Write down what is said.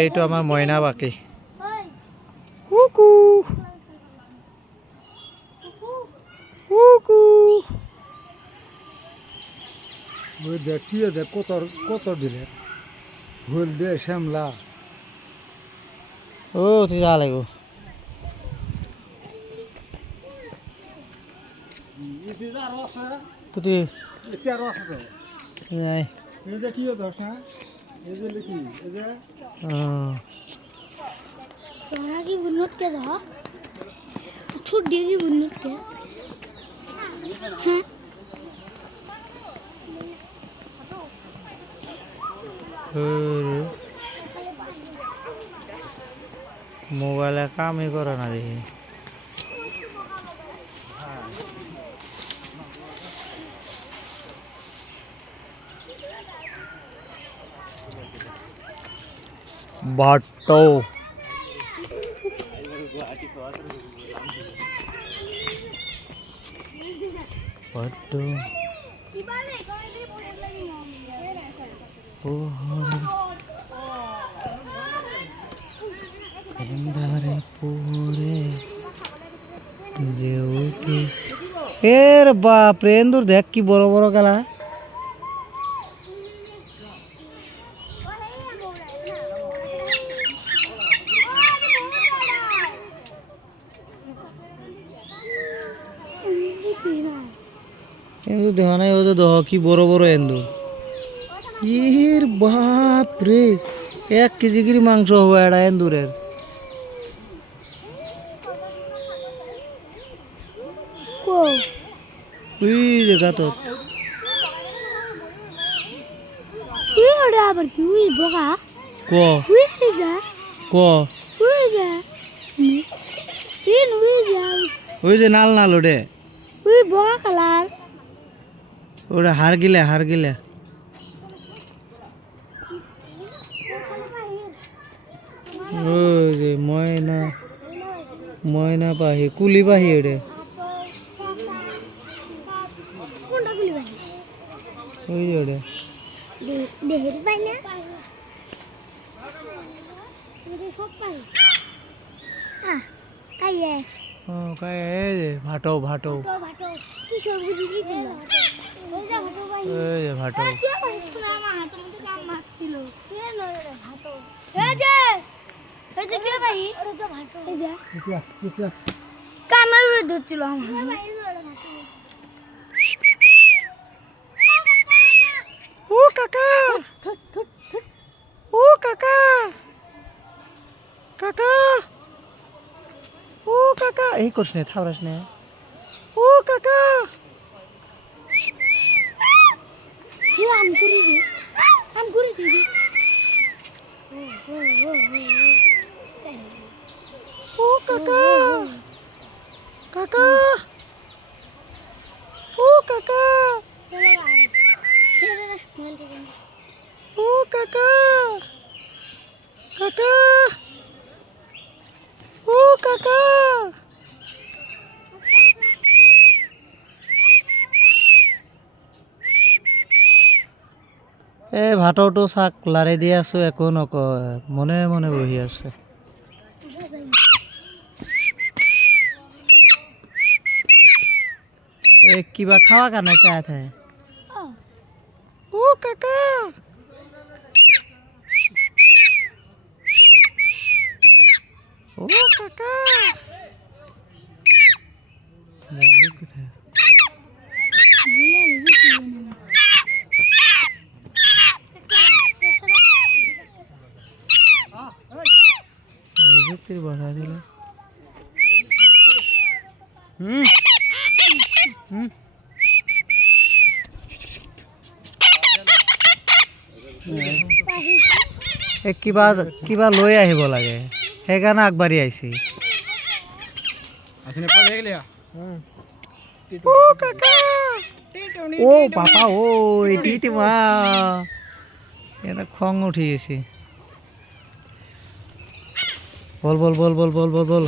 এইটো আমাৰ মইনা বাকি কুকু কুকু ওই দেখিয়ে দেখ কত দিলে ভুল দে শ্যামলা ও তুই যা লাগো তুই নাই তোমরা কি বুনট কে দাও ছুট দিয়ে কি বুনট কে হ্যাঁ মোবাইলে কামই করে না দেখি বাটো বাটো এন্ধারে পোহরে যে উঠে এর বাপ রে এন্দুর দেখ কি বড় বড় গলা এন্দুর দেখ নাই ও তো দেখ কি বড় বড় এন্দুর এর বাপ রে 1 কেজি করে মাংস হবে এটা এন্দুরের ওই দেখা তো তুই ওটা আবার কি ওই বোকা ক ওই যা ক ওই যা ওই যা ওই যে নাল নাল ওটে ওই বোকা কালার ওটা হার গিলা ওই যে ময়না ময়না পাহি কুলি পাহি ওটে কোনটা গুলি ভাই ওই যে ওটে দেহের পাই না এটা সব পাই কাইয়ে ও কাই এই যে ভাটো ভাটো কি সবজি কি করলো ওই যা ভাটো ভাই এই যে ভাটো কি ভাই আমার হাতের মধ্যে কাম মারছিল কে নরে ভাটো এই যে কে ভাই ওরে তো ভাটো এই যে কামের উপরে ধরছিল আমার ও কাকা ও কাকা কাকা ও কাকা এই করছ না থাবরাস না ও কাকা হে আম করে দি ও কাকা কাকা ও কাকা ও কাকা কাকা ও কাকা এ ভাতটো চাক লাৰি দি আছো একো নকয় মনে মনে বহি আছে এ কিবা খাওয়া কাৰণে চাই থাকে ও কাকা ও কাকা লাগবে কোথায় যুক্তির বাধা দিল কিবা লৈ আহিব লাগে সেইকাৰণে আগবাঢ়ি আহিছে ও পাপা ও এটি মা এটা খং উঠি গেছে বল বল বল বল বল বল বল